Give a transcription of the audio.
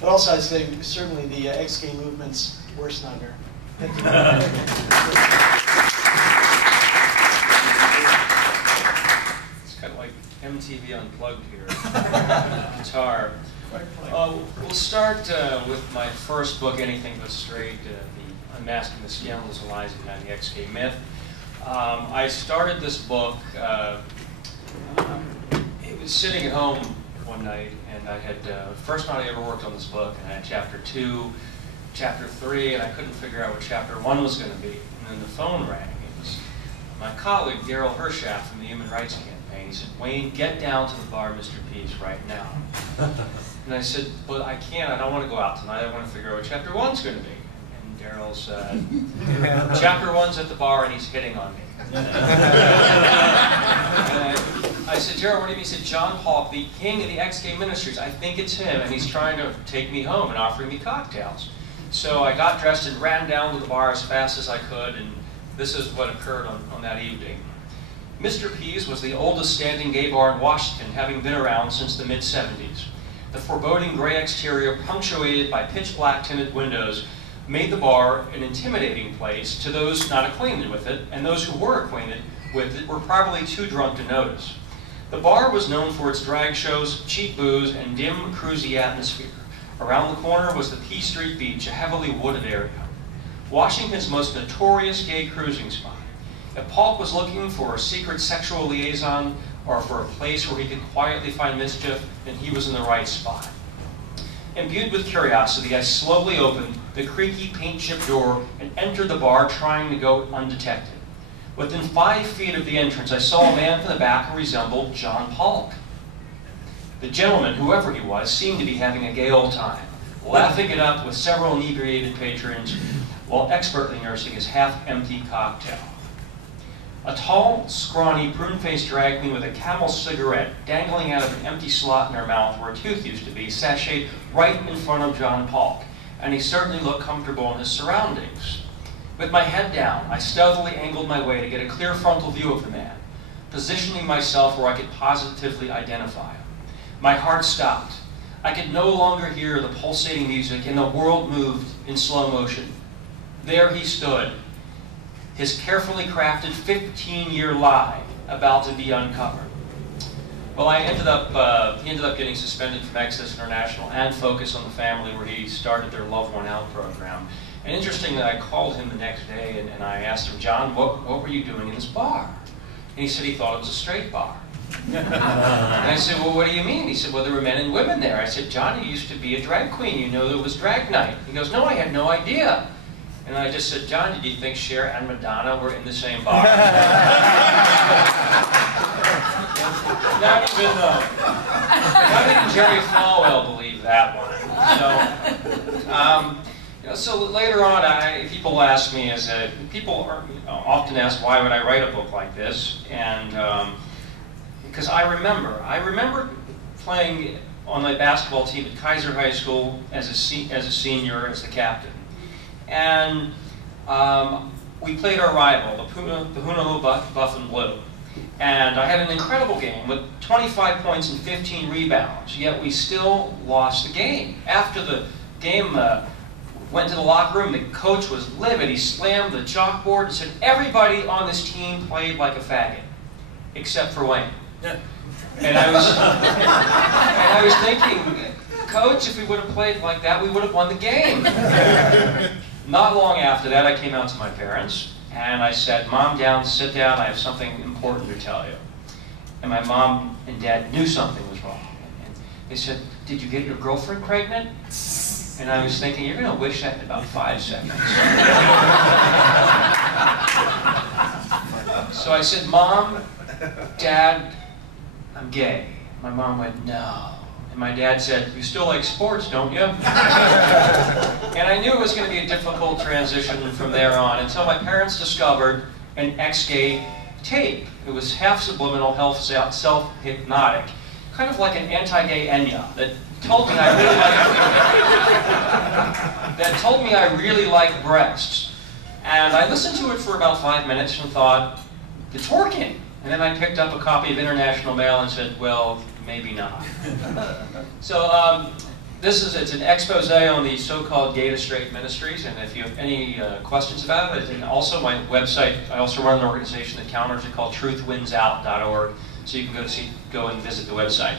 But also, I'd say certainly the ex-gay movement's worst nightmare. Thank you. It's kind of like MTV Unplugged here. Guitar. We'll start with my first book, Anything But Straight, the Unmasking the Scandalous and Lies Behind the Ex-Gay Myth. I started this book, it was sitting at home one night, and I had, first night I ever worked on this book, and I had chapter 2, chapter 3, and I couldn't figure out what chapter 1 was going to be. And then the phone rang. It was my colleague, Daryl Hershaft from the Human Rights Campaign. He said, "Wayne, get down to the bar, Mr. Pease, right now." And I said, "But I can't, I don't want to go out tonight, I want to figure out what chapter 1's going to be." And Daryl said, "Chapter 1's at the bar and he's hitting on me." And I said, "Daryl, what do you mean?" He said, "John Paul, the king of the ex-gay ministers, I think it's him, and he's trying to take me home and offering me cocktails." So I got dressed and ran down to the bar as fast as I could, and this is what occurred on that evening. Mr. Pease was the oldest standing gay bar in Washington, having been around since the mid-70s. The foreboding gray exterior, punctuated by pitch-black tinted windows, made the bar an intimidating place to those not acquainted with it, and those who were acquainted with it were probably too drunk to notice. The bar was known for its drag shows, cheap booze, and dim, cruisy atmosphere. Around the corner was the P Street Beach, a heavily wooded area. Washington's most notorious gay cruising spot. If Paul was looking for a secret sexual liaison or for a place where he could quietly find mischief, then he was in the right spot. Imbued with curiosity, I slowly opened the creaky paint-chipped door and entered the bar, trying to go undetected. Within 5 feet of the entrance, I saw a man from the back who resembled John Pollock. The gentleman, whoever he was, seemed to be having a gay old time, laughing it up with several inebriated patrons while expertly nursing his half-empty cocktail. A tall, scrawny, prune-faced drag queen with a Camel cigarette dangling out of an empty slot in her mouth where a tooth used to be sashayed right in front of John Polk, and he certainly looked comfortable in his surroundings. With my head down, I stealthily angled my way to get a clear frontal view of the man, positioning myself where I could positively identify him. My heart stopped. I could no longer hear the pulsating music, and the world moved in slow motion. There he stood, his carefully crafted 15-year lie about to be uncovered. Well, he ended up getting suspended from Access International and Focus on the Family, where he started their Love One Out program. And interestingly, I called him the next day and I asked him, "John, what were you doing in this bar?" And he said he thought it was a straight bar. And I said, "Well, what do you mean?" He said, "Well, there were men and women there." I said, "John, you used to be a drag queen. You know there was drag night." He goes, "No, I had no idea." And I just said, "John, did you think Cher and Madonna were in the same bar?" Not even Jerry Falwell believed that one. So later on, people ask me, people often ask, why would I write a book like this? And because I remember playing on my basketball team at Kaiser High School as a senior, as the captain. And we played our rival, the Punahou Buff and Blue. And I had an incredible game with 25 points and 15 rebounds, yet we still lost the game. After the game went to the locker room, the coach was livid. He slammed the chalkboard and said, "Everybody on this team played like a faggot, except for Wayne." And I was thinking, "Coach, if we would have played like that, we would have won the game." Not long after that, I came out to my parents, and I said, "Mom, sit down, I have something important to tell you." And my mom and dad knew something was wrong. And they said, "Did you get your girlfriend pregnant?" And I was thinking, you're going to wish that in about 5 seconds. So I said, "Mom, Dad, I'm gay." My mom went, "No." And my dad said, "You still like sports, don't you?" And I knew it was going to be a difficult transition from there on until my parents discovered an ex-gay tape. It was half subliminal, half self-hypnotic, kind of like an anti-gay Enya that told me I really like breasts. And I listened to it for about 5 minutes and thought, it's working. And then I picked up a copy of International Mail and said, well, maybe not. So it's an expose on the so-called Gay to Straight ministries, and if you have any questions about it, and also my website, I also run an organization that counters it called truthwinsout.org, so you can go and visit the website.